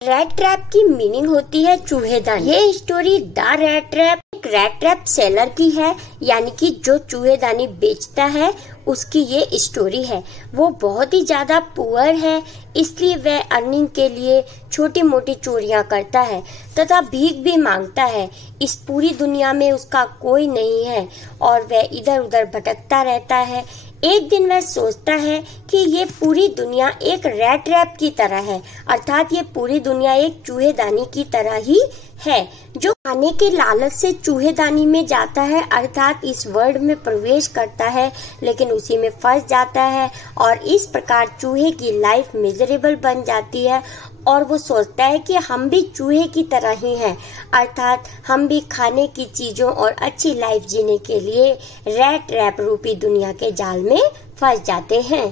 Rat trap की meaning होती है चूहेदानी। ये स्टोरी द रैट ट्रैप एक रैट ट्रैप सेलर की है, यानी कि जो चूहेदानी बेचता है उसकी ये स्टोरी है। वो बहुत ही ज्यादा पुअर है, इसलिए वह अर्निंग के लिए छोटी मोटी चोरियां करता है तथा भीख भी मांगता है। इस पूरी दुनिया में उसका कोई नहीं है और वह इधर उधर भटकता रहता है। एक दिन वह सोचता है कि ये पूरी दुनिया एक रैट ट्रैप की तरह है, अर्थात ये पूरी दुनिया एक चूहेदानी की तरह ही है, जो खाने के लालच से चूहेदानी में जाता है, अर्थात इस वर्ल्ड में प्रवेश करता है लेकिन उसी में फंस जाता है और इस प्रकार चूहे की लाइफ मिजरेबल बन जाती है। और वो सोचता है कि हम भी चूहे की तरह ही हैं, अर्थात हम भी खाने की चीजों और अच्छी लाइफ जीने के लिए रैट ट्रैप रूपी दुनिया के जाल में फंस जाते हैं।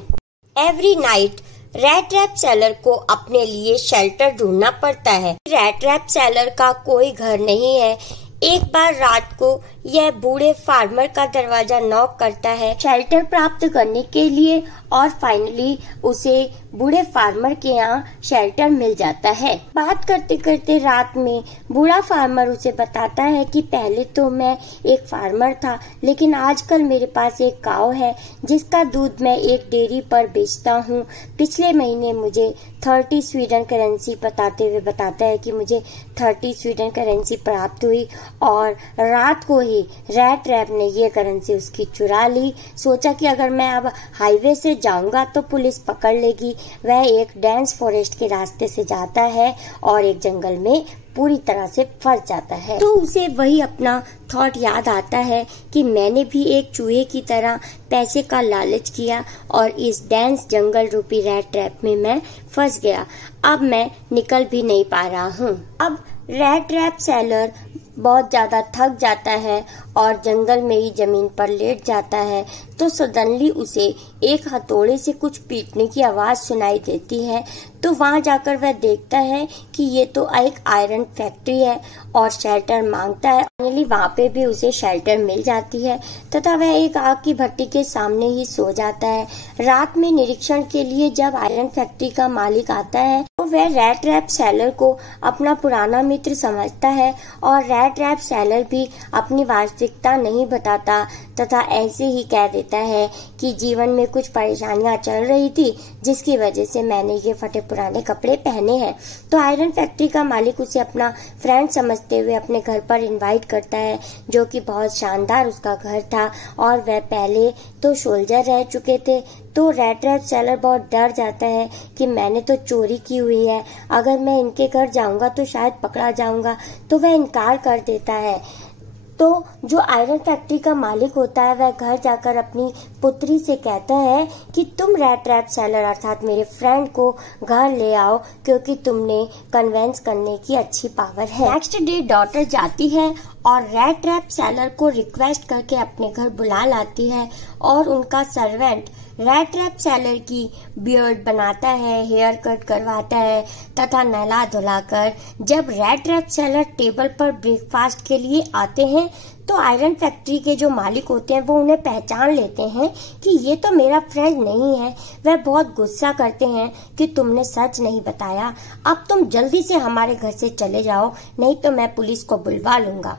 Every night rat trap seller को अपने लिए शेल्टर ढूंढना पड़ता है। रैट ट्रैप सेलर का कोई घर नहीं है। एक बार रात को यह बूढ़े फार्मर का दरवाजा नॉक करता है शेल्टर प्राप्त करने के लिए और फाइनली उसे बूढ़े फार्मर के यहाँ शेल्टर मिल जाता है। बात करते करते रात में बूढ़ा फार्मर उसे बताता है कि पहले तो मैं एक फार्मर था, लेकिन आजकल मेरे पास एक काऊ है जिसका दूध मैं एक डेयरी पर बेचता हूँ। पिछले महीने मुझे 30 स्वीडन करेंसी बताते हुए बताता है कि मुझे 30 स्वीडन करेंसी प्राप्त हुई और रात को ही रैट ट्रैप ने ये करेंसी उसकी चुरा ली। सोचा कि अगर मैं अब हाईवे से जाऊंगा तो पुलिस पकड़ लेगी। वह एक डेंस फॉरेस्ट के रास्ते से जाता है और एक जंगल में पूरी तरह से फंस जाता है। तो उसे वही अपना थॉट याद आता है कि मैंने भी एक चूहे की तरह पैसे का लालच किया और इस डेंस जंगल रूपी रैट ट्रैप में मैं फंस गया। अब मैं निकल भी नहीं पा रहा हूँ। अब रैट ट्रैप सेलर बहुत ज्यादा थक जाता है और जंगल में ही जमीन पर लेट जाता है। तो सडनली उसे एक हथौड़े से कुछ पीटने की आवाज सुनाई देती है। तो वहां जाकर वह देखता है कि ये तो एक आयरन फैक्ट्री है और शेल्टर मांगता है। फाइनली वहां पे भी उसे शेल्टर मिल जाती है तथा वह एक आग की भट्टी के सामने ही सो जाता है। रात में निरीक्षण के लिए जब आयरन फैक्ट्री का मालिक आता है तो वह रैट ट्रैप सेलर को अपना पुराना मित्र समझता है और रैट ट्रैप सेलर भी अपनी वास्तविकता नहीं बताता तथा ऐसे ही कह देता है कि जीवन में कुछ परेशानियां चल रही थी जिसकी वजह से मैंने ये फटे पुराने कपड़े पहने हैं। तो आयरन फैक्ट्री का मालिक उसे अपना फ्रेंड समझते हुए अपने घर पर इनवाइट करता है, जो कि बहुत शानदार उसका घर था और वह पहले तो सोल्जर रह चुके थे। तो रैट ट्रैप सेलर बहुत डर जाता है कि मैंने तो चोरी की हुई है, अगर मैं इनके घर जाऊंगा तो शायद पकड़ा जाऊंगा। तो वह इनकार कर देता है। तो जो आयरन फैक्ट्री का मालिक होता है वह घर जाकर अपनी पुत्री से कहता है कि तुम रैट ट्रैप सेलर अर्थात मेरे फ्रेंड को घर ले आओ क्योंकि तुमने कन्वेंस करने की अच्छी पावर है। नेक्स्ट डे डॉटर जाती है और रैट ट्रैप सेलर को रिक्वेस्ट करके अपने घर बुला लाती है और उनका सर्वेंट रैट ट्रैप सेलर की बियर्ड बनाता है, हेयर कट करवाता है तथा नहला धुलाकर जब रैट ट्रैप सेलर टेबल पर ब्रेकफास्ट के लिए आते हैं तो आयरन फैक्ट्री के जो मालिक होते हैं वो उन्हें पहचान लेते हैं कि ये तो मेरा फ्रेंड नहीं है। वह बहुत गुस्सा करते हैं कि तुमने सच नहीं बताया, अब तुम जल्दी से हमारे घर से चले जाओ नहीं तो मैं पुलिस को बुलवा लूंगा।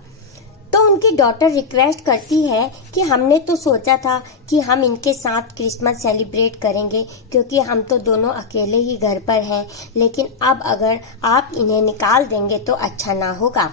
तो उनकी डॉटर रिक्वेस्ट करती है कि हमने तो सोचा था कि हम इनके साथ क्रिसमस सेलिब्रेट करेंगे क्योंकि हम तो दोनों अकेले ही घर पर हैं, लेकिन अब अगर आप इन्हें निकाल देंगे तो अच्छा ना होगा।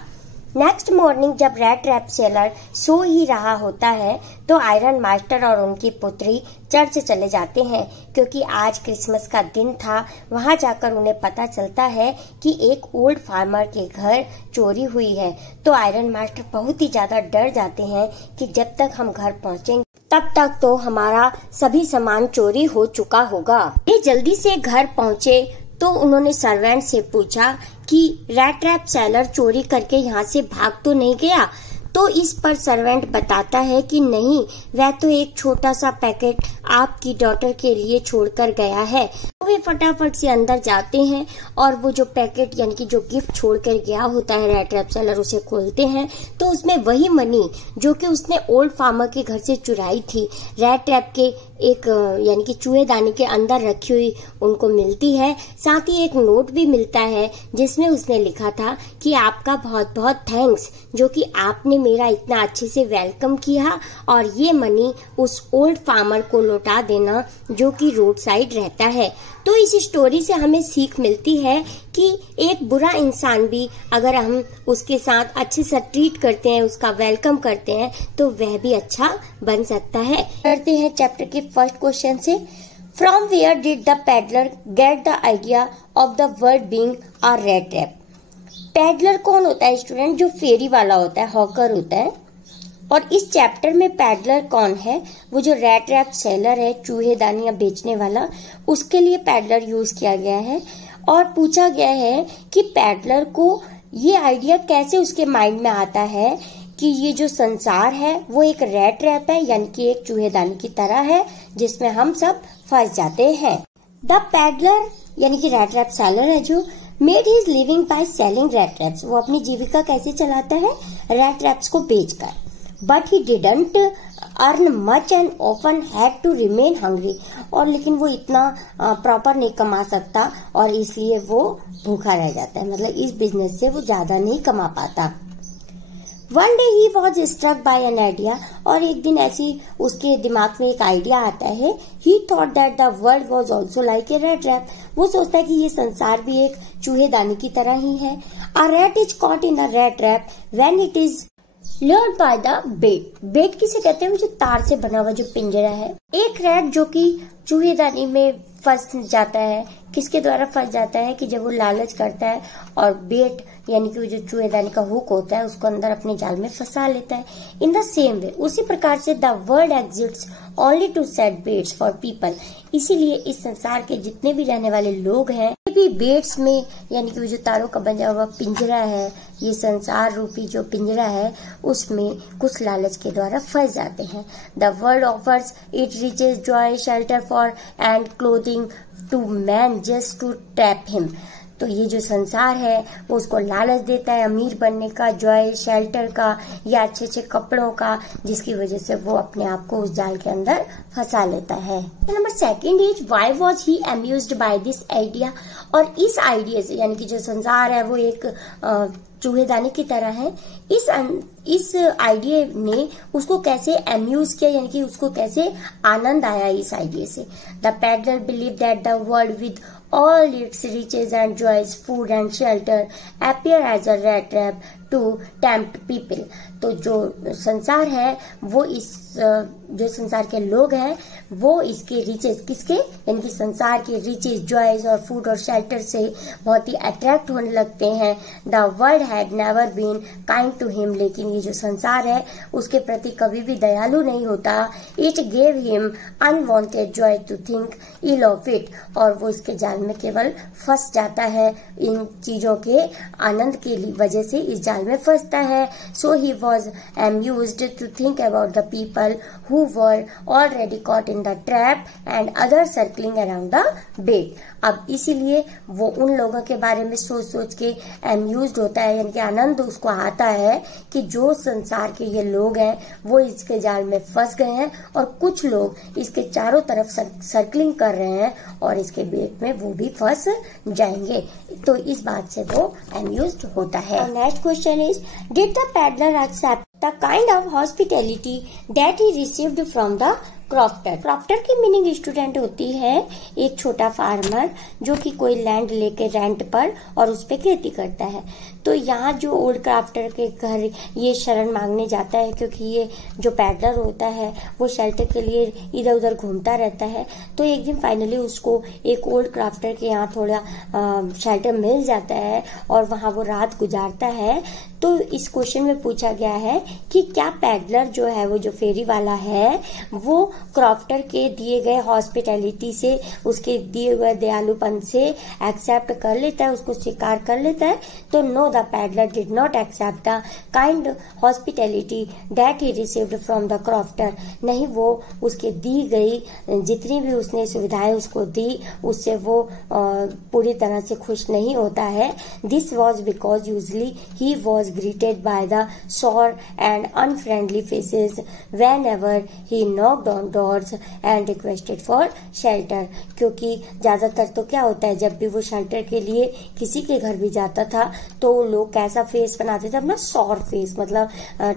नेक्स्ट मॉर्निंग जब रैट ट्रैप सेलर सो ही रहा होता है तो आयरन मास्टर और उनकी पुत्री चर्च चले जाते हैं क्योंकि आज क्रिसमस का दिन था। वहां जाकर उन्हें पता चलता है कि एक ओल्ड फार्मर के घर चोरी हुई है। तो आयरन मास्टर बहुत ही ज्यादा डर जाते हैं कि जब तक हम घर पहुंचेंगे तब तक तो हमारा सभी सामान चोरी हो चुका होगा। ये जल्दी से घर पहुंचे तो उन्होंने सर्वेंट से पूछा कि रैट ट्रैप सेलर चोरी करके यहाँ से भाग तो नहीं गया। तो इस पर सर्वेंट बताता है कि नहीं, वह तो एक छोटा सा पैकेट आपकी डॉटर के लिए छोड़कर गया है। तो वे फटाफट से अंदर जाते हैं और वो जो पैकेट यानी कि जो गिफ्ट छोड़कर गया होता है रैट रैप सेलर, उसे खोलते हैं तो उसमें वही मनी जो कि उसने ओल्ड फार्मर के घर से चुराई थी रैट रैप के एक यानी कि चूहेदानी के अंदर रखी हुई उनको मिलती है। साथ ही एक नोट भी मिलता है जिसमें उसने लिखा था कि आपका बहुत बहुत थैंक्स, जो कि आपने मेरा इतना अच्छे से वेलकम किया और ये मनी उस ओल्ड फार्मर को लौटा देना जो कि रोड साइड रहता है। तो इस स्टोरी से हमें सीख मिलती है कि एक बुरा इंसान भी अगर हम उसके साथ अच्छे से ट्रीट करते हैं, उसका वेलकम करते हैं, तो वह भी अच्छा बन सकता है। करते हैं चैप्टर के फर्स्ट क्वेश्चन से। From where did the peddler get the idea of the world being a rat trap? Peddler कौन होता है स्टूडेंट? जो फेरी वाला होता है, हॉकर होता है। और इस चैप्टर में पैडलर कौन है? वो जो रैट ट्रैप सेलर है, चूहेदानियां बेचने वाला, उसके लिए पैडलर यूज किया गया है। और पूछा गया है कि पैडलर को ये आइडिया कैसे उसके माइंड में आता है कि ये जो संसार है वो एक रैट ट्रैप है, यानी कि एक चूहेदानी की तरह है जिसमें हम सब फंस जाते हैं। द पैडलर यानी कि रैट ट्रैप सेलर है जो made his living by selling rat traps. वो अपनी जीविका कैसे चलाता है? रैट ट्रैप्स को बेचकर। But he didn't earn much and often had to remain hungry. और लेकिन वो इतना प्रॉपर नहीं कमा सकता और इसलिए वो भूखा रह जाता है, मतलब इस बिजनेस से वो ज्यादा नहीं कमा पाता। One day he was struck by an idea. और एक दिन ऐसी उसके दिमाग में एक आइडिया आता है। ही thought that the world was also like a rat trap. वो सोचता है कि ये संसार भी एक चूहेदानी की तरह ही है। A rat is caught in a rat trap when it is learn by the bait. Bait किसे कहते हैं? वो जो तार से बना हुआ जो पिंजरा है। एक रैट जो कि चूहेदानी में फंस जाता है, किसके द्वारा फंस जाता है? कि जब वो लालच करता है और बेट यानी कि वो जो चूहेदानी का हुक होता है उसको अंदर अपने जाल में फंसा लेता है। इन द सेम वे, उसी प्रकार से the world exists only to set baits for people. इसीलिए इस संसार के जितने भी रहने वाले लोग हैं ये भी बेट्स में यानी कि वो जो तारों का बना हुआ पिंजरा है, ये संसार रूपी जो पिंजरा है उसमें कुछ लालच के द्वारा फंस जाते हैं। The world offers it riches joy shelter for and clothing to man just to trap him. तो ये जो संसार है वो उसको लालच देता है अमीर बनने का, जॉय शेल्टर का या अच्छे अच्छे कपड़ों का, जिसकी वजह से वो अपने आप को उस जाल के अंदर फंसा लेता है। Number second is why was he amused by this idea. और इस आइडिया से यानी कि जो संसार है वो एक चूहेदानी की तरह है, इस आइडिया ने उसको कैसे अम्यूज किया यानी कि उसको कैसे आनंद आया इस आइडिया से। The peddler believe that the world with all its riches and joys, food and shelter appear as a rat trap to tempt people। तो जो संसार है वो इस जो संसार के लोग हैं वो इसके रिचेस, किसके यानी कि संसार के रिचेस, जॉयज और फूड और शेल्टर से बहुत ही अट्रैक्ट होने लगते हैं। The world had never been kind to him. लेकिन ये जो संसार है उसके प्रति कभी भी दयालु नहीं होता। It gave him unwanted joy to think ill of it. और वो इसके जाल में केवल फंस जाता है, इन चीजों के आनंद की वजह से इस जाल में फंसता है। So he was amused to think about the people who were already caught in the trap and others circling around the bait। अब इसीलिए वो उन लोगों के बारे में सोच सोच के amused होता है, यानी कि आनंद उसको आता है कि जो संसार के ये लोग हैं वो इसके जाल में फंस गए हैं और कुछ लोग इसके चारों तरफ सर्कलिंग कर रहे हैं और इसके बेट में वो भी फंस जाएंगे। तो इस बात से वो amused होता है। Next question is did the peddler accept the kind of hospitality that he received from the crofter. Crofter की मीनिंग स्टूडेंट होती है एक छोटा फार्मर जो कि कोई लैंड लेके रेंट पर और उस पे खेती करता है। तो यहाँ जो ओल्ड क्राफ्टर के घर ये शरण मांगने जाता है क्योंकि ये जो पैडलर होता है वो शेल्टर के लिए इधर उधर घूमता रहता है। तो एक दिन फाइनली उसको एक ओल्ड क्राफ्टर के यहाँ थोड़ा शेल्टर मिल जाता है और वहाँ वो रात गुजारता है। तो इस क्वेश्चन में पूछा गया है कि क्या पैडलर जो है, वो जो फेरी वाला है, वो क्रॉफ्टर के दिए गए हॉस्पिटैलिटी से, उसके दिए हुए दयालुपन से एक्सेप्ट कर लेता है, उसको स्वीकार कर लेता है। तो no, the peddler did not accept the kind hospitality that he received from the crofter. नहीं, वो उसके दी गई जितनी भी उसने सुविधाएं उसको दी, उससे वो पूरी तरह से खुश नहीं होता है। This was because usually he was greeted by the sour and unfriendly faces whenever he knocked on doors and requested for shelter। क्योंकि ज्यादातर तो क्या होता है, जब भी वो शेल्टर के लिए किसी के घर भी जाता था तो लोग कैसा फेस बनाते थे, अपना सॉर फेस, मतलब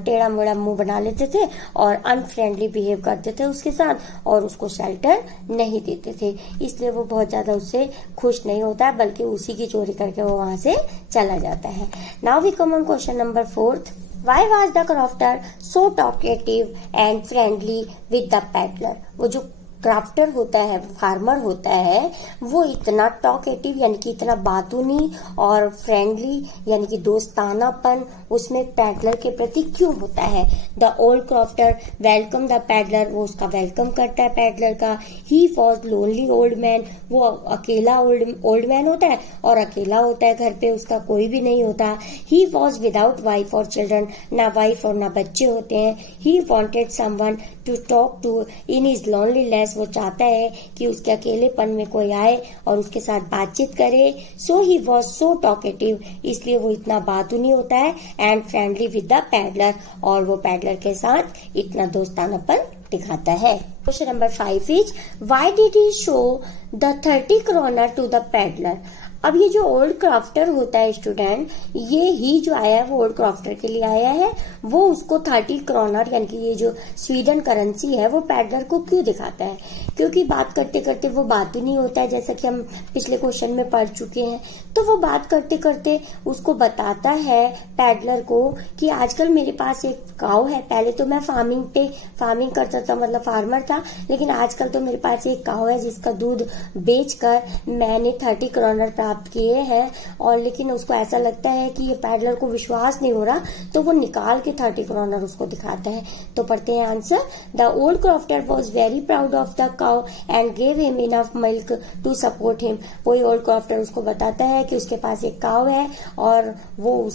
टेढ़ा मेढ़ा मुंह बना लेते थे और अनफ्रेंडली बिहेव करते थे उसके साथ और उसको शेल्टर नहीं देते थे। इसलिए वो बहुत ज्यादा उससे खुश नहीं होता है, बल्कि उसी की चोरी करके वो वहां से चला जाता है। Now we come on question number 4। Why was the crofter so talkative and friendly with the peddler? वो जो क्राफ्टर होता है, फार्मर होता है, वो इतना टॉकेटिव यानी कि इतना बातूनी और फ्रेंडली यानी कि दोस्तानापन उसमें पैडलर के प्रति क्यों होता है। The old crafter welcome the peddler, वो उसका वेलकम करता है पैडलर का। He was lonely old man, वो अकेला ओल्ड मैन होता है और अकेला होता है, घर पे उसका कोई भी नहीं होता। ही वॉज विदाउट वाइफ और चिल्ड्रन, ना वाइफ और ना बच्चे होते हैं। He wanted someone to talk to in his loneliness, वो चाहता है कि उसके अकेलेपन में कोई आए और उसके साथ बातचीत करे। सो ही वॉज सो टॉकेटिव, इसलिए वो इतना बातूनी होता है। And friendly with the peddler, और वो पैडलर के साथ इतना दोस्तानापन दिखाता है। Question number 5 is why did he show the 30 kroner to the peddler. अब ये जो ओल्ड क्राफ्टर होता है स्टूडेंट, ये ही जो आया है वो ओल्ड क्राफ्टर के लिए आया है, वो उसको 30 kroner यानी कि ये जो स्वीडन करेंसी है वो पैडलर को क्यों दिखाता है। क्योंकि बात करते करते वो बात ही नहीं होता है, जैसा कि हम पिछले क्वेश्चन में पढ़ चुके हैं। तो वो बात करते करते उसको बताता है पैडलर को कि आजकल मेरे पास एक काऊ है, पहले तो मैं फार्मिंग करता था, मतलब फार्मर था, लेकिन आजकल तो मेरे पास एक काऊ है जिसका दूध बेचकर मैंने 30 kroner प्राप्त किए हैं। और लेकिन उसको ऐसा लगता है कि ये पैडलर को विश्वास नहीं हो रहा, तो वो निकाल के 30 kroner उसको दिखाता है। तो पढ़ते हैं answer. The old crofter was very proud of the cow and gave him enough milk to support him. वही ओल्ड क्राफ्टर उसको बताता है कि उसके पास एक काउ है और वो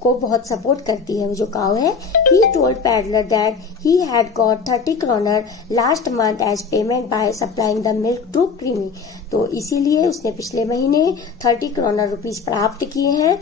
को बहुत सपोर्ट करती है वो जो काउ है। He told peddler that he had got 30 kroner last month as payment by supplying the milk to creamery. तो इसीलिए उसने पिछले महीने 30 kroner रुपीज प्राप्त किए हैं।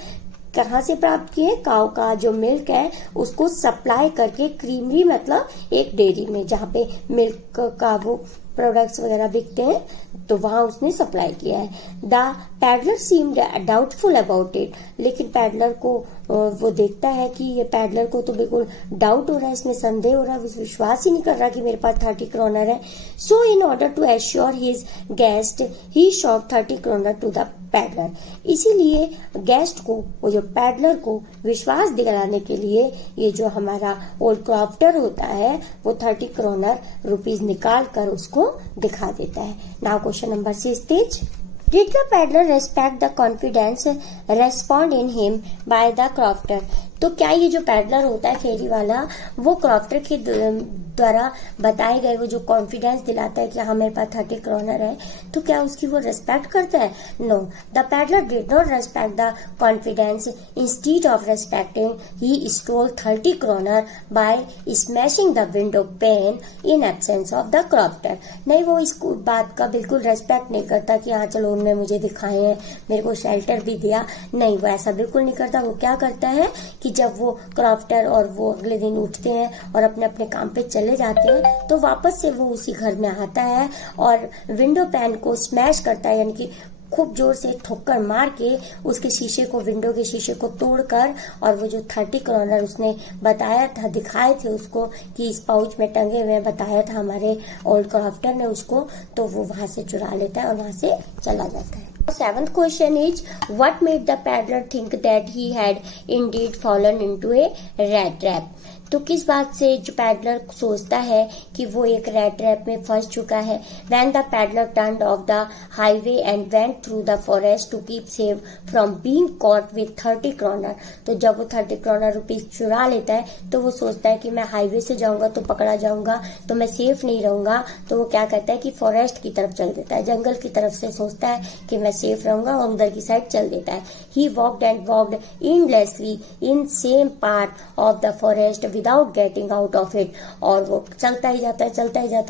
कहाँ से प्राप्त किए? काउ का जो मिल्क है उसको सप्लाई करके क्रीमरी मतलब एक डेयरी में जहाँ पे मिल्क का वो प्रोडक्ट्स वगैरह बिकते हैं, तो वहां उसने सप्लाई किया है। The peddler seemed doubtful about it, लेकिन पैडलर को वो देखता है कि ये पैडलर को तो बिल्कुल डाउट हो रहा है, इसमें संदेह हो रहा है, विश्वास ही नहीं कर रहा कि मेरे पास 30 kroner है। So in order to assure his guest he shot 30 kroner to the peddler. इसीलिए गेस्ट को, वो जो पैडलर को विश्वास दिलाने के लिए ये जो हमारा ओल्ड क्राफ्टर होता है वो 30 kroner रुपीज निकाल कर उसको दिखा देता है। Now question number 6 Did the peddler respect the confidence respond in him by the crofter? तो क्या ये जो पैडलर होता है फेरी वाला, वो क्रॉफ्टर के द्वारा बताए गए वो जो कॉन्फिडेंस दिलाता है कि हाँ मेरे पास 30 kroner है, तो क्या उसकी वो रेस्पेक्ट करता है? No, the peddler did not respect the confidence. Instead of respecting he stole 30 kroner by smashing the window pane in absence of the crofter. नहीं, वो इस बात का बिल्कुल रेस्पेक्ट नहीं करता कि हाँ चलो उनने मुझे दिखाए हैं, मेरे को शेल्टर भी दिया। नहीं, वो ऐसा बिल्कुल नहीं करता। वो क्या करता है कि जब वो क्राफ्टर और वो अगले दिन उठते हैं और अपने अपने काम पे चले जाते हैं, तो वापस से वो उसी घर में आता है और विंडो पैन को स्मैश करता है, यानी कि खूब जोर से ठोकर मार के उसके शीशे को, विंडो के शीशे को तोड़कर, और वो जो 30 kroner उसने बताया था, दिखाए थे उसको कि इस पाउच में टंगे हुए बताया था हमारे ओल्ड क्राफ्टर ने उसको, तो वो वहां से चुरा लेता है और वहां से चला जाता है। 7th question is what made the peddler think that he had indeed fallen into a rat trap? तो किस बात से जो पैडलर सोचता है कि वो एक रैट ट्रैप में फंस चुका है। When the peddler turned off the highway and went through the forest to keep safe from being caught with 30 kroner, तो जब वो 30 kroner रुपीज चुरा लेता है तो वो सोचता है कि मैं हाईवे से जाऊंगा तो पकड़ा जाऊंगा, तो मैं सेफ नहीं रहूंगा, तो वो क्या करता है कि फॉरेस्ट की तरफ चल देता है, जंगल की तरफ से सोचता है कि मैं सेफ रहूंगा और उधर की साइड चल देता है। He walked and walked endlessly in same part of the forest without getting out of it, और वो चलता ही जाता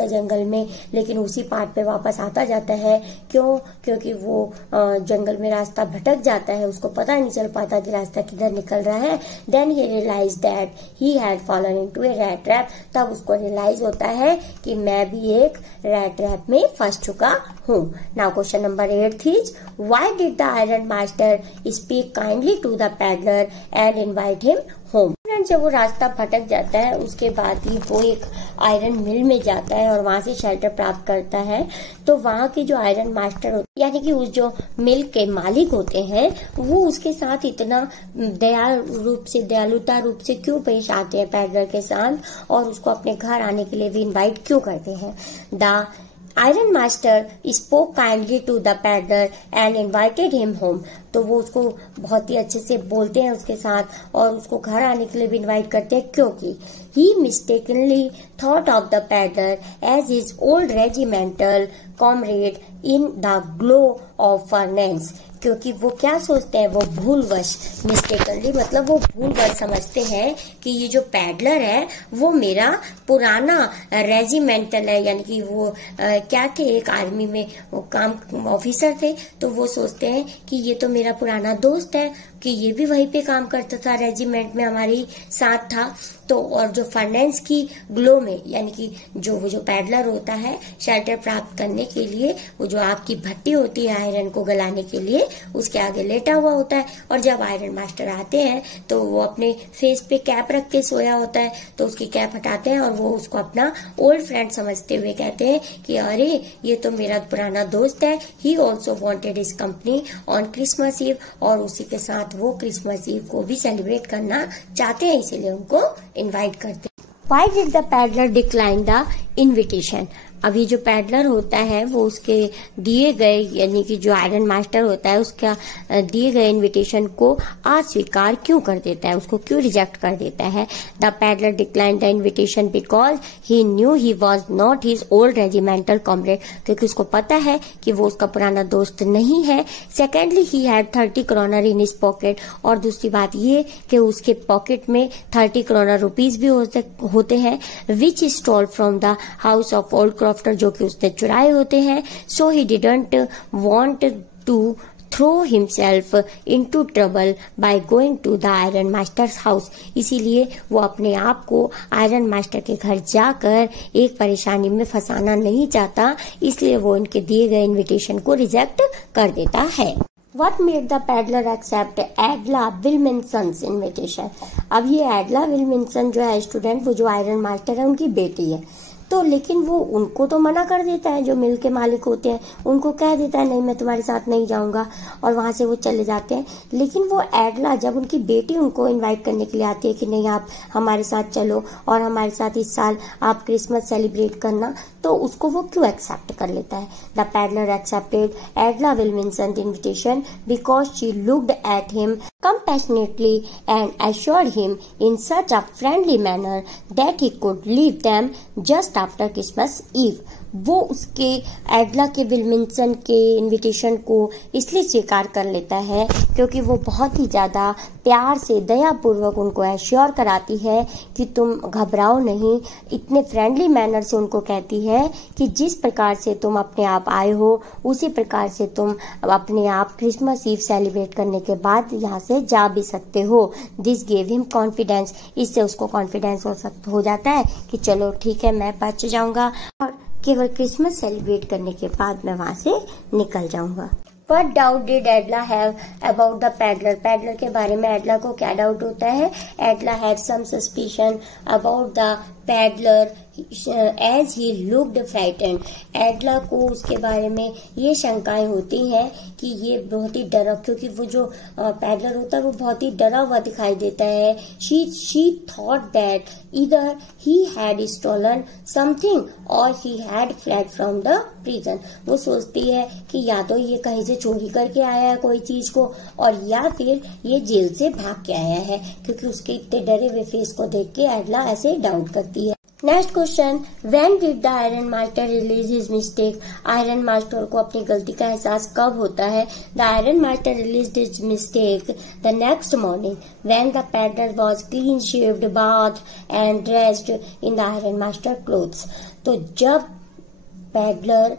है जंगल में, लेकिन उसी पार्ट पे वापस आता जाता है। क्यों? क्योंकि वो जंगल में रास्ता भटक जाता है, उसको पता नहीं चल पाता कि रास्ता किधर निकल रहा है। Then he realise that he had fallen into a rat trap, तब उसको रियलाइज होता है कि मैं भी एक रैट ट्रैप में फंस चुका हूँ। Now question number 8 is why did the iron master speak kindly to the peddler and invite him home. जब वो रास्ता भटक जाता है उसके बाद ही वो एक आयरन मिल में जाता है और वहां से शेल्टर प्राप्त करता है। तो वहां के जो आयरन मास्टर होते यानी कि उस जो मिल के मालिक होते हैं वो उसके साथ इतना दयालुता रूप से क्यों पेश आते हैं पैडलर के साथ, और उसको अपने घर आने के लिए भी इनवाइट क्यों करते हैं। The iron master spoke kindly to the peddler and invited him home, तो वो उसको बहुत ही अच्छे से बोलते हैं उसके साथ और उसको घर आने के लिए भी इनवाइट करते हैं, क्योंकि he mistakenly thought of the peddler as his old regimental comrade in the glow of furnace, क्योंकि वो क्या सोचते हैं, वो भूलवश, मिस्टेकनली मतलब वो भूलवश समझते हैं कि ये जो पैडलर है वो मेरा पुराना रेजिमेंटल है, यानी कि वो क्या थे, एक आर्मी में वो काम ऑफिसर थे, तो वो सोचते हैं कि ये तो मेरा पुराना दोस्त है, कि ये भी वहीं पे काम करता था, रेजिमेंट में हमारी साथ था। तो और जो फर्नेंस की ग्लो में, यानी कि वो जो पैडलर होता है शेल्टर प्राप्त करने के लिए, वो जो आग की भट्टी होती है आयरन को गलाने के लिए, उसके आगे लेटा हुआ होता है। और जब आयरन मास्टर आते हैं तो वो अपने फेस पे कैप रख के सोया होता है, तो उसकी कैप हटाते हैं और वो उसको अपना ओल्ड फ्रेंड समझते हुए कहते हैं कि अरे ये तो मेरा पुराना दोस्त है। He also wanted his company on Christmas Eve, और उसी के साथ वो क्रिसमस ईव को भी सेलिब्रेट करना चाहते हैं, इसीलिए उनको इनवाइट करते हैं। Why did the peddler decline the invitation? अब ये जो पैडलर होता है वो उसके दिए गए, यानी कि जो आयरन मास्टर होता है उसका दिए गए इनविटेशन को अस्वीकार क्यों कर देता है, उसको क्यों रिजेक्ट कर देता है। The peddler decline the invitation because he new he was not his old regimental comrade, क्योंकि उसको पता है कि वो उसका पुराना दोस्त नहीं है। Secondly he had 30 kroner in his pocket, और दूसरी बात ये कि उसके पॉकेट में 30 kroner रुपीज भी होते हैं, which is stole from the house of old crofter, जो कि उसने चुराए होते हैं। So he didn't want to throw himself into trouble by going to the iron master's house, इसीलिए वो अपने आप को आयरन मास्टर के घर जाकर एक परेशानी में फंसाना नहीं चाहता, इसलिए वो उनके दिए गए इनविटेशन को रिजेक्ट कर देता है। What made the peddler accept Edla Willmansson's invitation? अब ये एडला विल्मिंसन जो है स्टूडेंट, वो जो आयरन मास्टर है उनकी बेटी है, तो लेकिन वो उनको तो मना कर देता है, जो मिल के मालिक होते हैं उनको कह देता है नहीं मैं तुम्हारे साथ नहीं जाऊंगा, और वहां से वो चले जाते हैं। लेकिन वो एडला, जब उनकी बेटी उनको इनवाइट करने के लिए आती है कि नहीं आप हमारे साथ चलो और हमारे साथ इस साल आप क्रिसमस सेलिब्रेट करना, तो उसको वो क्यों एक्सेप्ट कर लेता है। The peddler accepted Edla Willmansson invitation because she looked at him compassionately and assured him in such a friendly manner that he could leave them just after Christmas Eve. वो उसके एडला के विल्मिंसन के इनविटेशन को इसलिए स्वीकार कर लेता है क्योंकि वो बहुत ही ज्यादा प्यार से दया पूर्वक उनको एश्योर कराती है कि तुम घबराओ नहीं, इतने फ्रेंडली मैनर से उनको कहती है कि जिस प्रकार से तुम अपने आप आए हो उसी प्रकार से तुम अपने आप क्रिसमस ईव सेलिब्रेट करने के बाद यहाँ से जा भी सकते हो। दिस गेव हिम कॉन्फिडेंस, इससे उसको कॉन्फिडेंस हो जाता है कि चलो ठीक है मैं बच जाऊंगा और केवल क्रिसमस सेलिब्रेट करने के बाद मैं वहां से निकल जाऊंगा। What doubt did Edla have about the peddler? Peddler के बारे में एडला को क्या डाउट होता है? Edla had some suspicion about the peddler as he looked frightened. Edla को उसके बारे में ये शंकाएं होती हैं कि ये बहुत ही डरा, क्योंकि वो जो पैडलर होता है वो बहुत ही डरा हुआ दिखाई देता है। She thought that either he had stolen something और he had fled from the prison. वो सोचती है कि या तो ये कहीं से चोरी करके आया है कोई चीज को, और या फिर ये जेल से भाग के आया है, क्योंकि उसके इतने डरे हुए फेस को देख के एडला ऐसे डाउट करती है। Next question, when did the iron master realise his mistake. Iron master को अपनी गलती का एहसास कब होता है? The iron master realised his mistake the next morning when the peddler was clean shaved, bath and dressed in the iron master clothes. तो जब पैडलर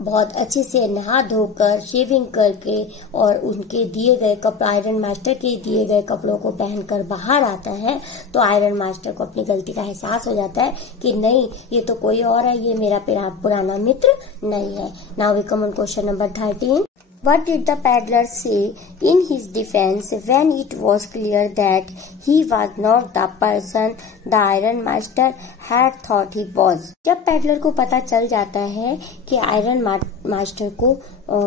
बहुत अच्छे से नहा धोकर शेविंग करके और उनके दिए गए कपड़े, आयरन मास्टर के दिए गए कपड़ों को पहनकर बाहर आता है, तो आयरन मास्टर को अपनी गलती का एहसास हो जाता है कि नहीं, ये तो कोई और है, ये मेरा पुराना मित्र नहीं है। Now we come on question number 13। What did the peddler say in his defense when it was clear that he was not the person the iron master had thought he was? जब peddler को पता चल जाता है कि iron master को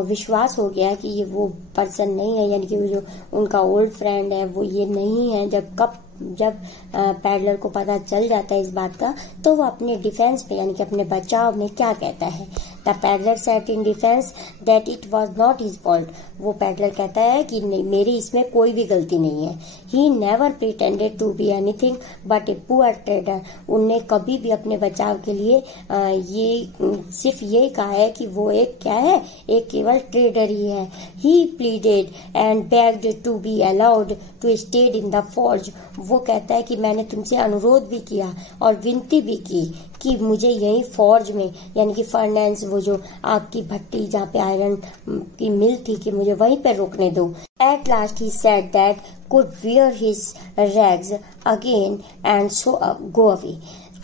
विश्वास हो गया कि ये वो पर्सन नहीं है, यानी कि वो जो उनका ओल्ड फ्रेंड है वो ये नहीं है, जब पैडलर को पता चल जाता है इस बात का, तो वो अपने डिफेंस में यानी कि अपने बचाव में क्या कहता है? The peddler set in defence that it was not his fault. वो पैडलर कहता है कि मेरी इसमें कोई भी गलती नहीं है। He never pretended to be anything but a poor trader. उनने कभी भी अपने बचाव के लिए ये सिर्फ ये कहा है कि वो एक क्या है, एक केवल ट्रेडर ही है। He pleaded and begged to be allowed to stayed in the forge. वो कहता है कि मैंने तुमसे अनुरोध भी किया और विनती भी की कि मुझे यही फॉर्ज में यानी कि फर्नेंस, वो जो आग की भट्टी जहाँ पे आयरन की मिल थी, कि मुझे वहीं पे रोकने दो। At last he said that could wear his rags again and so go away.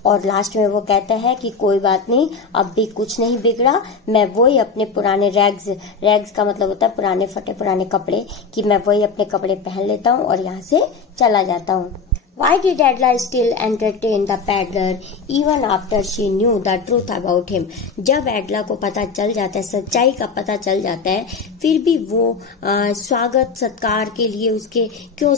और लास्ट में वो कहता है कि कोई बात नहीं, अब भी कुछ नहीं बिगड़ा, मैं वही अपने पुराने रैग्स का मतलब होता है पुराने फटे पुराने कपड़े, कि मैं वही अपने कपड़े पहन लेता हूँ और यहाँ से चला जाता हूँ। Why did Adla still entertain the peddler even after she knew the truth about him? जब एडला को पता चल जाता है, सच्चाई का पता चल जाता है, फिर भी वो स्वागत सत्कार के लिए उसके क्यों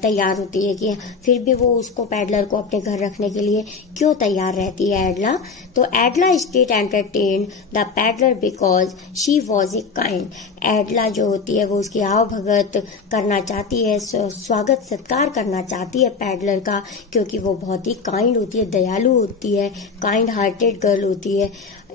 तैयार होती है, कि फिर भी वो उसको पैडलर को अपने घर रखने के लिए क्यों तैयार रहती है एडला? तो Edla state entertain the peddler because she was a kind. Edla जो होती है वो उसकी आवभगत करना चाहती है, स्वागत सत्कार करना चाहती है पैडलर का, क्योंकि वो बहुत ही काइंड होती है, दयालु होती है, काइंड हार्टेड गर्ल होती है।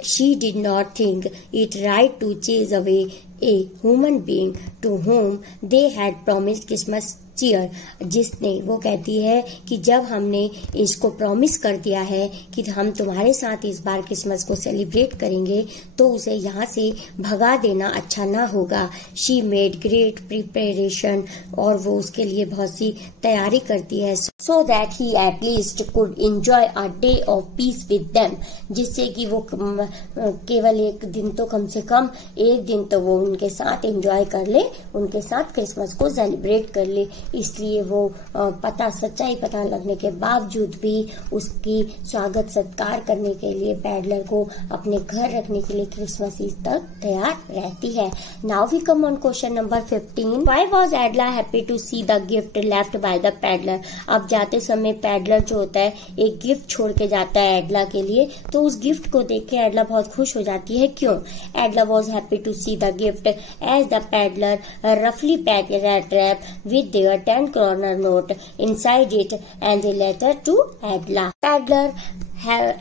She did not think it right to chase away a human being to whom they had promised Christmas cheer। जिसने, वो कहती है कि जब हमने इसको प्रॉमिस कर दिया है कि हम तुम्हारे साथ इस बार क्रिसमस को सेलिब्रेट करेंगे, तो उसे यहाँ से भगा देना अच्छा ना होगा। शी मेड ग्रेट प्रिपरेशन, और वो उसके लिए बहुत सी तैयारी करती है, so that he at least could enjoy a day of peace with them. जिससे कि वो केवल एक दिन तो कम से कम एक दिन तो वो उनके साथ एंजॉय कर ले, उनके साथ क्रिसमस को सेलिब्रेट कर ले। इसलिए वो सच्चाई पता लगने के बावजूद भी उसकी स्वागत सत्कार करने के लिए पैडलर को अपने घर रखने के लिए क्रिसमस ईव तक तैयार रहती है। Now we come on question number 15। Why was Edla happy to see the gift left by the peddler. अब जाते समय पैडलर जो होता है एक गिफ्ट छोड़ के जाता है एडला के लिए, तो उस गिफ्ट को देख के एडला बहुत खुश हो जाती है। क्यों? Edla was happy to see the gift as the peddler रफली pack a rat trap with their 10 kroner note inside it and a letter to Adla। Peddler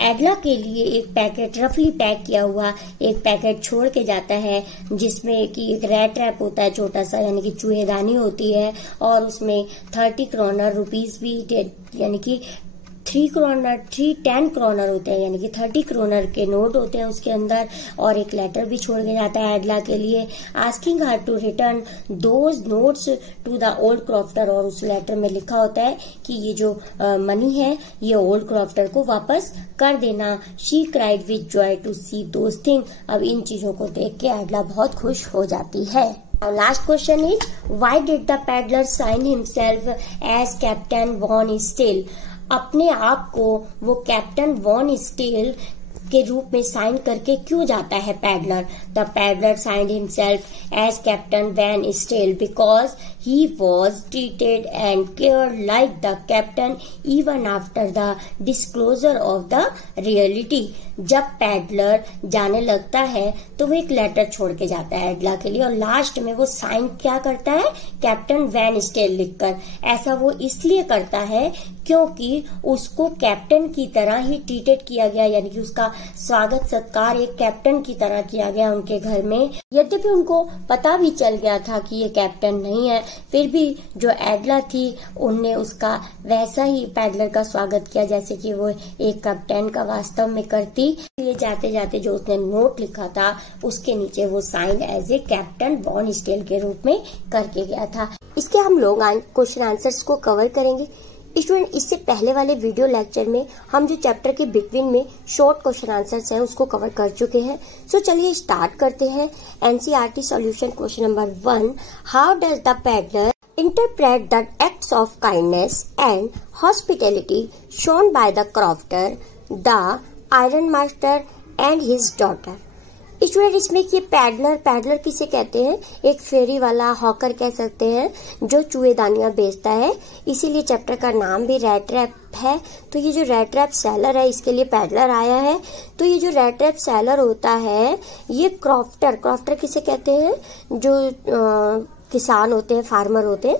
Edla के लिए एक पैकेट रफली पैक किया हुआ एक पैकेट छोड़ के जाता है, जिसमें कि एक रैट ट्रैप होता है छोटा सा, यानी कि चूहेदानी होती है, और उसमें 30 kroner रुपीज भी, यानी कि 10 kroner होते हैं, यानी कि 30 kroner के नोट होते हैं उसके अंदर, और एक लेटर भी छोड़ के जाता है एडला के लिए, asking her to return those notes to the old crofter. और उस लेटर में लिखा होता है कि ये जो मनी है ये ओल्ड क्रॉफ्टर को वापस कर देना। She cried with joy to see those thing. अब इन चीजों को देख के एडला बहुत खुश हो जाती है। Now last question is, why did the peddler sign himself as Captain Von Still? अपने आप को वो कैप्टन वॉन स्टील के रूप में साइन करके क्यों जाता है peddler? The peddler signed himself as captain von Stahle because he was treated and care like the captain even after the disclosure of the reality. जब पैडलर जाने लगता है तो वो एक लेटर छोड़ के जाता है एडला के लिए, और लास्ट में वो साइन क्या करता है? कैप्टन वैन स्टील लिखकर। ऐसा वो इसलिए करता है क्योंकि उसको कैप्टन की तरह ही ट्रीटेड किया गया, यानी कि उसका स्वागत सत्कार एक कैप्टन की तरह किया गया उनके घर में। यद्यपि उनको पता भी चल गया था कि ये कैप्टन नहीं है, फिर भी जो एडला थी उनने उसका वैसा ही पैडलर का स्वागत किया जैसे कि वो एक कैप्टन का वास्तव में करती। ये जाते जाते जो उसने नोट लिखा था उसके नीचे वो sign as a captain von Stahle के रूप में करके गया था। इसके हम लोग क्वेश्चन आंसर्स को कवर करेंगे। स्टूडेंट, इससे पहले वाले वीडियो लेक्चर में हम जो चैप्टर के बिटवीन में शॉर्ट क्वेश्चन आंसर्स हैं उसको कवर कर चुके हैं। सो चलिए स्टार्ट करते हैं। NCERT solution question number 1, how does the peddler interpret the acts of kindness and hospitality shown by the crofter, the iron master and his daughter? Student, इसमें ये पैडलर किसे कहते हैं? एक फेरी वाला, हॉकर कह सकते हैं, जो चूहेदानियां बेचता है। इसीलिए चैप्टर का नाम भी रेट रैप है। तो ये जो रेट रैप सेलर है इसके लिए पैडलर आया है। तो ये जो रेट रैप सेलर होता है ये क्रॉफ्टर किसे कहते हैं? जो किसान होते हैं, फार्मर होते हैं,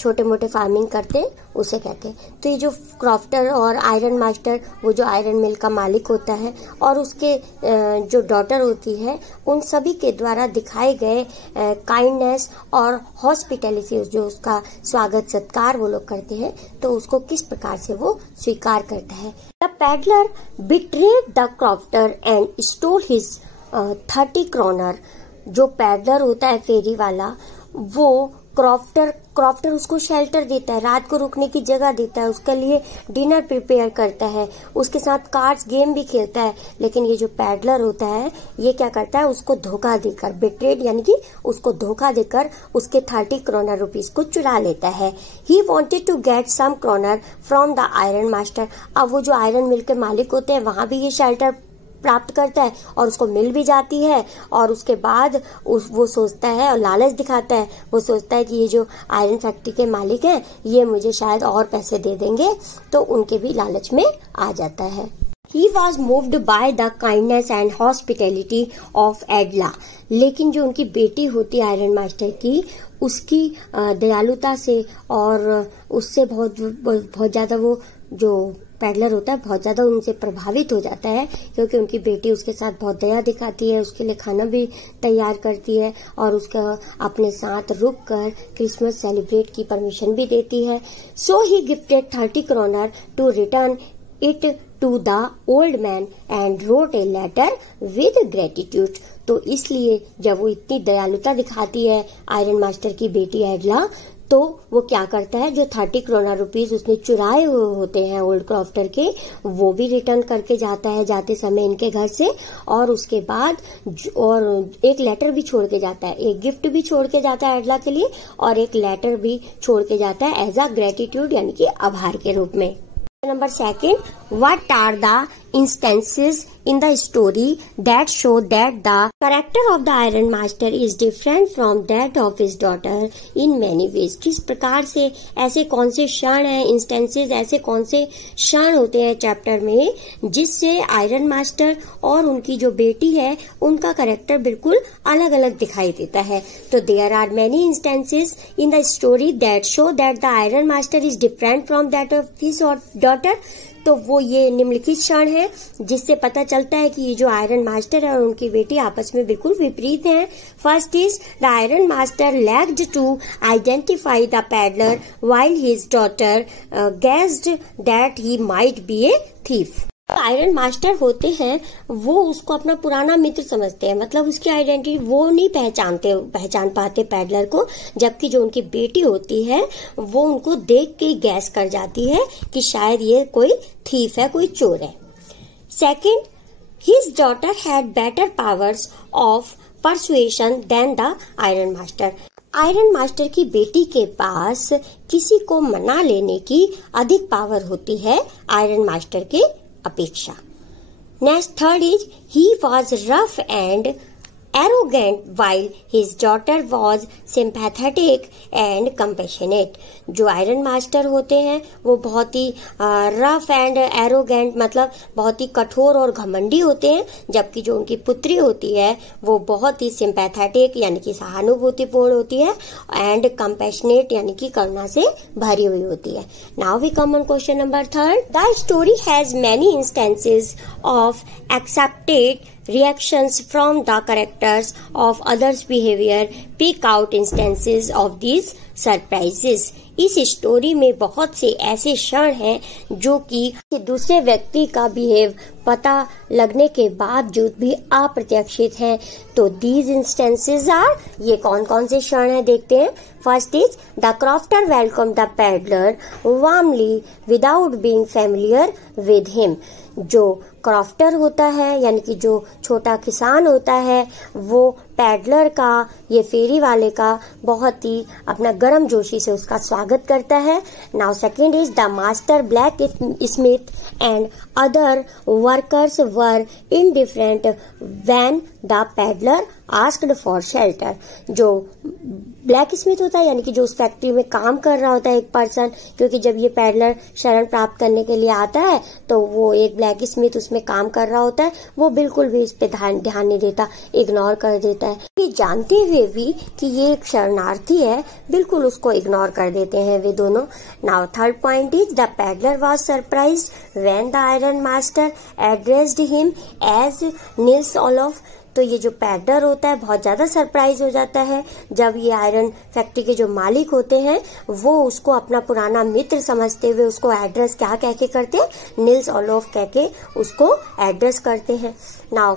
छोटे मोटे फार्मिंग करते हैं, उसे कहते हैं। तो ये जो क्रॉफ्टर और आयरन मास्टर, वो जो आयरन मिल का मालिक होता है, और उसके जो डॉटर होती है, उन सभी के द्वारा दिखाए गए काइंडनेस और हॉस्पिटैलिटी, जो उसका स्वागत सत्कार वो लोग करते हैं, तो उसको किस प्रकार से वो स्वीकार करता है। The peddler betrayed the crofter and stall his 30 kroner। जो पैडलर होता है फेरी वाला, वो क्रॉफ्टर उसको शेल्टर देता है, रात को रुकने की जगह देता है, उसके लिए डिनर प्रिपेयर करता है, उसके साथ कार्ड्स गेम भी खेलता है। लेकिन ये जो पैडलर होता है ये क्या करता है? उसको धोखा देकर, बिट्रेड यानी कि उसको धोखा देकर उसके 30 kroner रुपीज को चुरा लेता है। ही wanted to get some kroner from the iron master. अब वो जो आयरन मिल के मालिक होते हैं वहां भी ये शेल्टर प्राप्त करता है और उसको मिल भी जाती है, और उसके बाद वो सोचता है और लालच दिखाता है, वो सोचता है कि ये जो आयरन फैक्ट्री के मालिक हैं ये मुझे शायद और पैसे दे देंगे, तो उनके भी लालच में आ जाता है। He was moved by the kindness and hospitality of Adla। लेकिन जो उनकी बेटी होती है आयरन मास्टर की, उसकी दयालुता से और उससे बहुत ज्यादा वो जो पैडलर होता है बहुत ज्यादा उनसे प्रभावित हो जाता है, क्योंकि उनकी बेटी उसके साथ बहुत दया दिखाती है, उसके लिए खाना भी तैयार करती है और उसका अपने साथ रुककर क्रिसमस सेलिब्रेट की परमिशन भी देती है। So he gifted 30 kroner to return it to the old man and wrote a letter with gratitude. तो इसलिए जब वो इतनी दयालुता दिखाती है आयरन मास्टर की बेटी एडला, तो वो क्या करता है? जो 30 kroner रुपीज उसने चुराए हुए होते हैं ओल्ड क्रॉफ्टर के, वो भी रिटर्न करके जाता है जाते समय इनके घर से, और उसके बाद और एक लेटर भी छोड़ के जाता है, एक गिफ्ट भी छोड़ के जाता है एडला के लिए, और एक लेटर भी छोड़ के जाता है एज अ ग्रेटिट्यूड यानी कि आभार के रूप में। Number 2, what are the instances in the story that show that the character of the iron master is different from that of his daughter in many ways? किस प्रकार से ऐसे कौन से क्षण हैं, इंस्टेंसेस ऐसे कौन से क्षण होते हैं चैप्टर में जिससे आयरन मास्टर और उनकी जो बेटी है उनका कैरेक्टर बिल्कुल अलग अलग दिखाई देता है। तो there are many instances in the story that show that the iron master is different from that of his daughter. तो वो ये निम्नलिखित क्षण है जिससे पता चलता है कि ये जो आयरन मास्टर है और उनकी बेटी आपस में बिल्कुल विपरीत हैं। First is the iron master lacked to identify the peddler while his daughter guessed that he might be a thief. Iron master होते हैं वो उसको अपना पुराना मित्र समझते हैं, मतलब उसकी आइडेंटिटी वो नहीं पहचान पाते पैडलर को, जबकि जो उनकी बेटी होती है वो उनको देख के गैस कर जाती है कि शायद ये कोई थीफ है, कोई चोर है। Second, his daughter had better powers of persuasion than the iron master. Iron master की बेटी के पास किसी को मना लेने की अधिक पावर होती है आयरन मास्टर के अपेक्षा। Next third is he was rough and arrogant while his daughter was sympathetic and compassionate। जो आयरन मास्टर होते हैं वो बहुत ही रफ एंड एरोगेंट मतलब बहुत ही कठोर और घमंडी होते हैं, जबकि जो उनकी पुत्री होती है वो बहुत ही सिंपैथेटिक यानी कि सहानुभूतिपूर्ण होती है एंड कंपैशनेट यानी कि करुणा से भरी हुई होती है। Now we come on question number third. The story has many instances of accepted reactions from the characters of others' behavior. Pick out instances of these surprises। इस स्टोरी में बहुत से ऐसे क्षण हैं जो कि दूसरे व्यक्ति का बिहेव पता लगने के बावजूद भी अप्रत्याशित हैं। तो दीज इंस्टेंसेस आर, ये कौन कौन से क्षण हैं देखते हैं। First is the crofter welcome the peddler warmly without being familiar with him. जो क्रॉफ्टर होता है यानी कि जो छोटा किसान होता है वो पैडलर का, ये फेरी वाले का बहुत ही अपना गर्म जोशी से उसका स्वागत करता है। Now second is the master black Smith and other workers were indifferent when the peddler asked for shelter. जो ब्लैक स्मिथ होता है यानी कि जो उस फैक्ट्री में काम कर रहा होता है एक पर्सन, क्योंकि जब ये पैडलर शरण प्राप्त करने के लिए आता है तो वो एक ब्लैक स्मिथ उसमें काम कर रहा होता है, वो बिल्कुल भी इस पे ध्यान नहीं देता, इग्नोर कर देता है। ये जानते हुए भी कि ये एक शरणार्थी है बिल्कुल उसको इग्नोर कर देते हैं वे दोनों। Now third point is the peddler was surprised when the iron master addressed him as Nils Olof. तो ये जो पैडलर होता है बहुत ज्यादा सरप्राइज हो जाता है जब ये आयरन फैक्ट्री के जो मालिक होते हैं वो उसको अपना पुराना मित्र समझते हुए उसको एड्रेस क्या कह के करते हैं, निल्स ओलोफ कह के उसको एड्रेस करते हैं। Now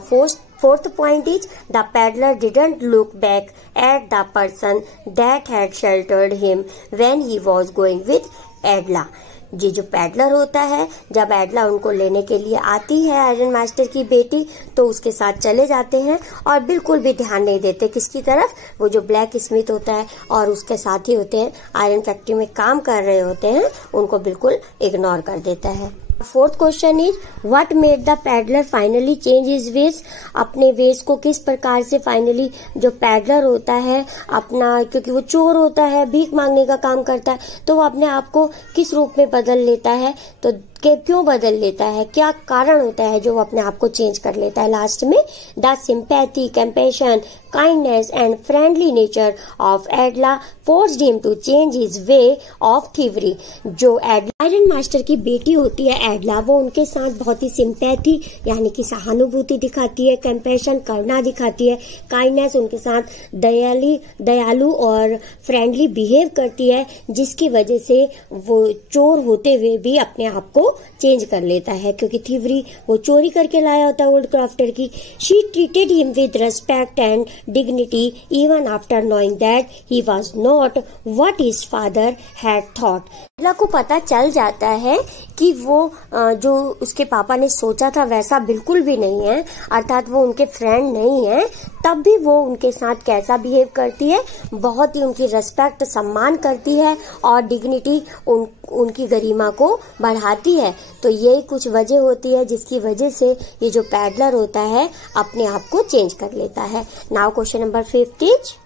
fourth point is the peddler didn't look back at the person that had sheltered him when he was going with Adla। ये जो पैडलर होता है जब एडला उनको लेने के लिए आती है आयरन मास्टर की बेटी तो उसके साथ चले जाते हैं और बिल्कुल भी ध्यान नहीं देते किसकी तरफ, वो जो ब्लैक स्मिथ होता है और उसके साथी होते हैं आयरन फैक्ट्री में काम कर रहे होते हैं उनको बिल्कुल इग्नोर कर देता है। Fourth question is what made the peddler finally change his veg. अपने वेज को किस प्रकार से फाइनली जो पैडलर होता है अपना, क्योंकि वो चोर होता है भीख मांगने का काम करता है, तो वो अपने आप को किस रूप में बदल लेता है, तो क्यों बदल लेता है, क्या कारण होता है जो वो अपने आप को चेंज कर लेता है। लास्ट में the sympathy, compassion, kindness and friendly nature of Edla forced him to change his way of thievery. जो आयरन मास्टर की बेटी होती है एडला, वो उनके साथ बहुत ही सिंपैथी यानी कि सहानुभूति दिखाती है, कंपैशन करना दिखाती है, काइंडनेस उनके साथ दयालु और फ्रेंडली बिहेव करती है, जिसकी वजह से वो चोर होते हुए भी अपने आप को चेंज कर लेता है, क्योंकि थीवरी वो चोरी करके लाया होता है वुड क्राफ्टर की। She treated him with respect and dignity even after knowing that he was not what his father had thought. Edla को पता चल जाता है कि वो जो उसके पापा ने सोचा था वैसा बिल्कुल भी नहीं है, अर्थात वो उनके फ्रेंड नहीं है, तब भी वो उनके साथ कैसा बिहेव करती है, बहुत ही उनकी रेस्पेक्ट सम्मान करती है और डिग्निटी उनकी गरिमा को बढ़ाती है। तो यही कुछ वजह होती है जिसकी वजह से ये जो पैडलर होता है अपने आप को चेंज कर लेता है। Now question number 5 is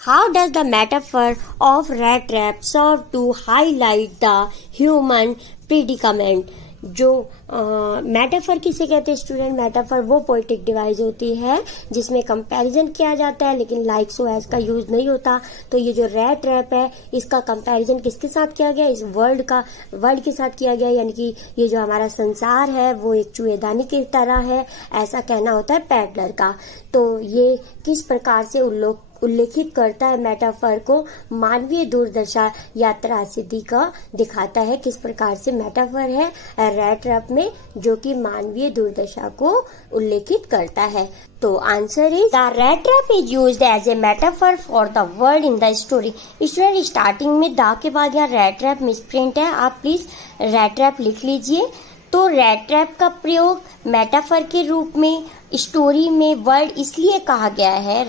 How does the metaphor of rat trap serve to highlight the human predicament? जो मेटाफर किसे कहते हैं स्टूडेंट? मेटाफर वो पोएटिक डिवाइस होती है जिसमें कंपैरिजन किया जाता है लेकिन लाइक सो एज का यूज नहीं होता। तो ये जो रैट ट्रैप है इसका कंपैरिजन किसके साथ किया गया? इस वर्ल्ड के साथ किया गया, यानी कि ये जो हमारा संसार है वो एक चूहेदानी की तरह है, ऐसा कहना होता है पैडलर का। तो ये किस प्रकार से उल्लेखित करता है मेटाफर को, मानवीय दुर्दशा या त्रासदी का दिखाता है। किस प्रकार से मेटाफर है रैट ट्रैप में जो कि मानवीय दुर्दशा को उल्लेखित करता है। तो answer is the rat trap is used as a metaphor for the world in the story. Student starting में द के बाद यहाँ रैट ट्रैप मिसप्रिंट है, आप प्लीज रैट ट्रैप लिख लीजिए। तो रैट ट्रैप का प्रयोग मेटाफर के रूप में स्टोरी में वर्ल्ड इसलिए कहा गया है,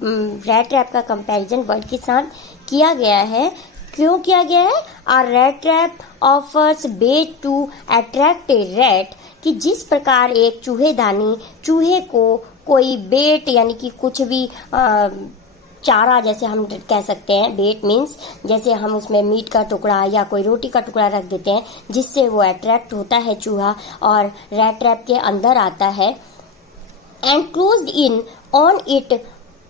रैट ट्रैप का कंपैरिजन वर्ड के साथ किया गया है। क्यों किया गया है? A rat trap offers bait to attract a rat, कि जिस प्रकार एक चूहेदानी चूहे को कोई बेट यानी कि कुछ भी चारा, जैसे हम कह सकते हैं, बेट मीन्स जैसे हम उसमें मीट का टुकड़ा या कोई रोटी का टुकड़ा रख देते हैं जिससे वो अट्रैक्ट होता है चूहा और रैट ट्रैप के अंदर आता है। And closed in on it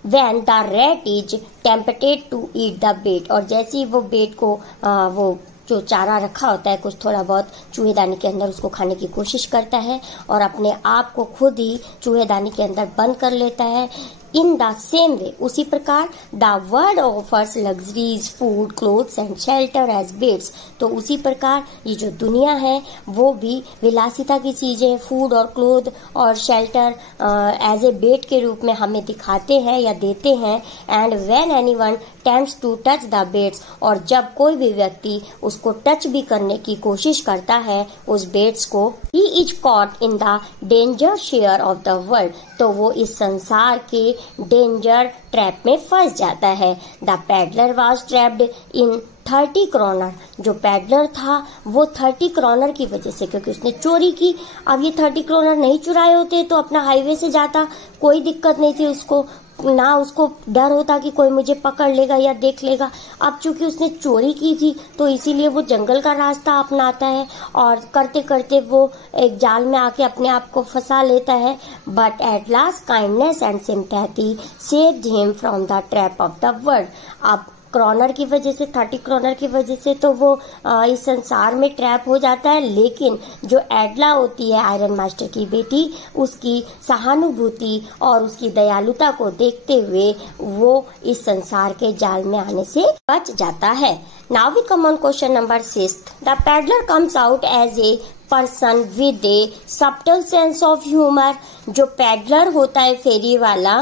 when the rat is tempted to eat the bait, और जैसे ही वो बेट को वो जो चारा रखा होता है कुछ थोड़ा बहुत चूहेदानी के अंदर उसको खाने की कोशिश करता है और अपने आप को खुद ही चूहेदानी के अंदर बंद कर लेता है। इन द सेम वे, उसी प्रकार the world offers luxuries food clothes and shelter as baits, तो उसी प्रकार ये जो दुनिया है वो भी विलासिता की चीजें फूड और क्लोथ और शेल्टर एज ए बेट के रूप में हमें दिखाते हैं या देते हैं। And when anyone tempts to touch the baits, और जब कोई भी व्यक्ति उसको टच भी करने की कोशिश करता है उस बेट्स को, he is caught in the danger share of the world, तो वो इस संसार के डेंजर ट्रैप में फंस जाता है। The peddler was trapped in 30 क्रॉनर, जो पैडलर था वो 30 क्रॉनर की वजह से, क्योंकि उसने चोरी की। अब ये 30 क्रॉनर नहीं चुराए होते तो अपना हाईवे से जाता, कोई दिक्कत नहीं थी उसको, ना उसको डर होता कि कोई मुझे पकड़ लेगा या देख लेगा। अब चूंकि उसने चोरी की थी तो इसीलिए वो जंगल का रास्ता अपनाता है और करते करते वो एक जाल में आके अपने आप को फंसा लेता है। But at last kindness and sympathy saved him from the trap of the world. अब क्रॉनर की वजह से, 30 क्रॉनर की वजह से तो वो इस संसार में ट्रैप हो जाता है, लेकिन जो एडला होती है आयरन मास्टर की बेटी, उसकी सहानुभूति और उसकी दयालुता को देखते हुए वो इस संसार के जाल में आने से बच जाता है। Now we come on question number 6। The peddler comes out as a person with a subtle sense of humour. जो पैडलर होता है फेरी वाला,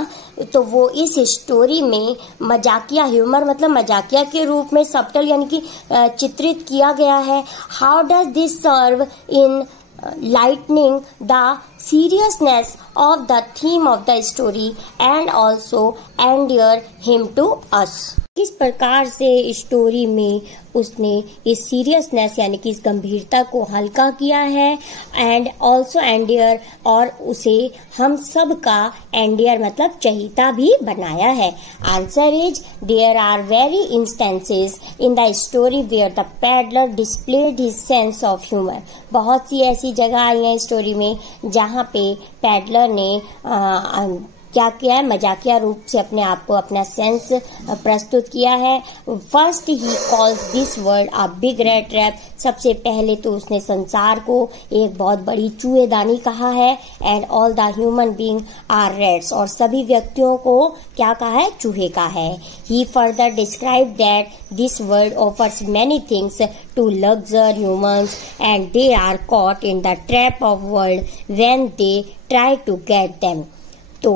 तो वो इस स्टोरी में मजाकिया, ह्यूमर मतलब मजाकिया के रूप में, सब्टल यानी कि चित्रित किया गया है। How does this serve in lightening the seriousness of the theme of the story and also endear him to us। किस प्रकार से स्टोरी में उसने इस सीरियसनेस यानी कि इस गंभीरता को हल्का किया है, एंड ऑल्सो एंडियर, और उसे हम सब का एंडियर मतलब चहीता भी बनाया है। Answer is there are very instances in the story where the peddler displayed his sense of humour. बहुत सी ऐसी जगह आई है स्टोरी में जहाँ पे पैडलर ने क्या किया है, मजाकिया रूप से अपने आप को, अपना सेंस प्रस्तुत किया है। First he calls this world a big rat trap, सबसे पहले तो उसने संसार को एक बहुत बड़ी चूहेदानी कहा है। And all the human being are rats, और सभी व्यक्तियों को क्या कहा है, चूहे का है। He further describe that this world offers many things to लग्जर humans and they are caught in the trap of world when they try to get them. तो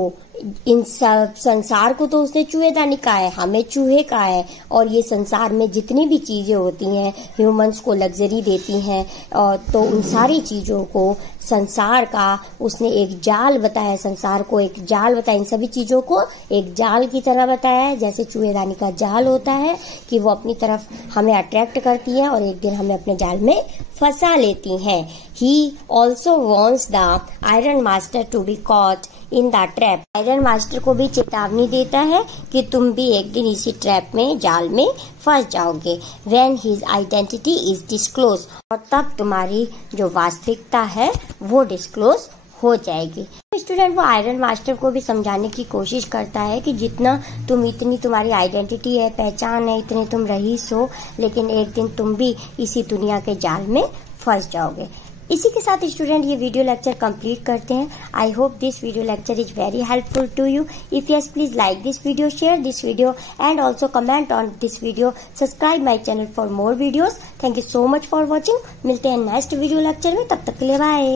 इन सब संसार को तो उसने चूहेदानी कहा है, हमें चूहे कहा है, और ये संसार में जितनी भी चीजें होती हैं ह्यूमंस को लग्जरी देती हैं, और तो उन सारी चीजों को संसार का उसने एक जाल बताया, संसार को एक जाल बताया, इन सभी चीजों को एक जाल की तरह बताया है, जैसे चूहेदानी का जाल होता है कि वो अपनी तरफ हमें अट्रैक्ट करती है और एक दिन हमें अपने जाल में फंसा लेती हैं। He also wants the iron master to be caught in the trap. Iron master को भी चेतावनी देता है कि तुम भी एक दिन इसी ट्रैप में, जाल में फंस जाओगे। When his identity is disclose, और तब तुम्हारी जो वास्तविकता है वो डिस्क्लोज हो जाएगी। स्टूडेंट वो आयरन मास्टर को भी समझाने की कोशिश करता है कि जितना तुम, इतनी तुम्हारी आइडेंटिटी है, पहचान है, इतने तुम रईस हो, लेकिन एक दिन तुम भी इसी दुनिया के जाल में फंस जाओगे। इसी के साथ स्टूडेंट ये वीडियो लेक्चर कंप्लीट करते हैं। I hope this video lecture is very helpful to you. If yes, please like this video, share this video and also comment on this video, subscribe my channel for more videos. Thank you so much for watching. मिलते हैं next video lecture में, तब तक के लिए bye.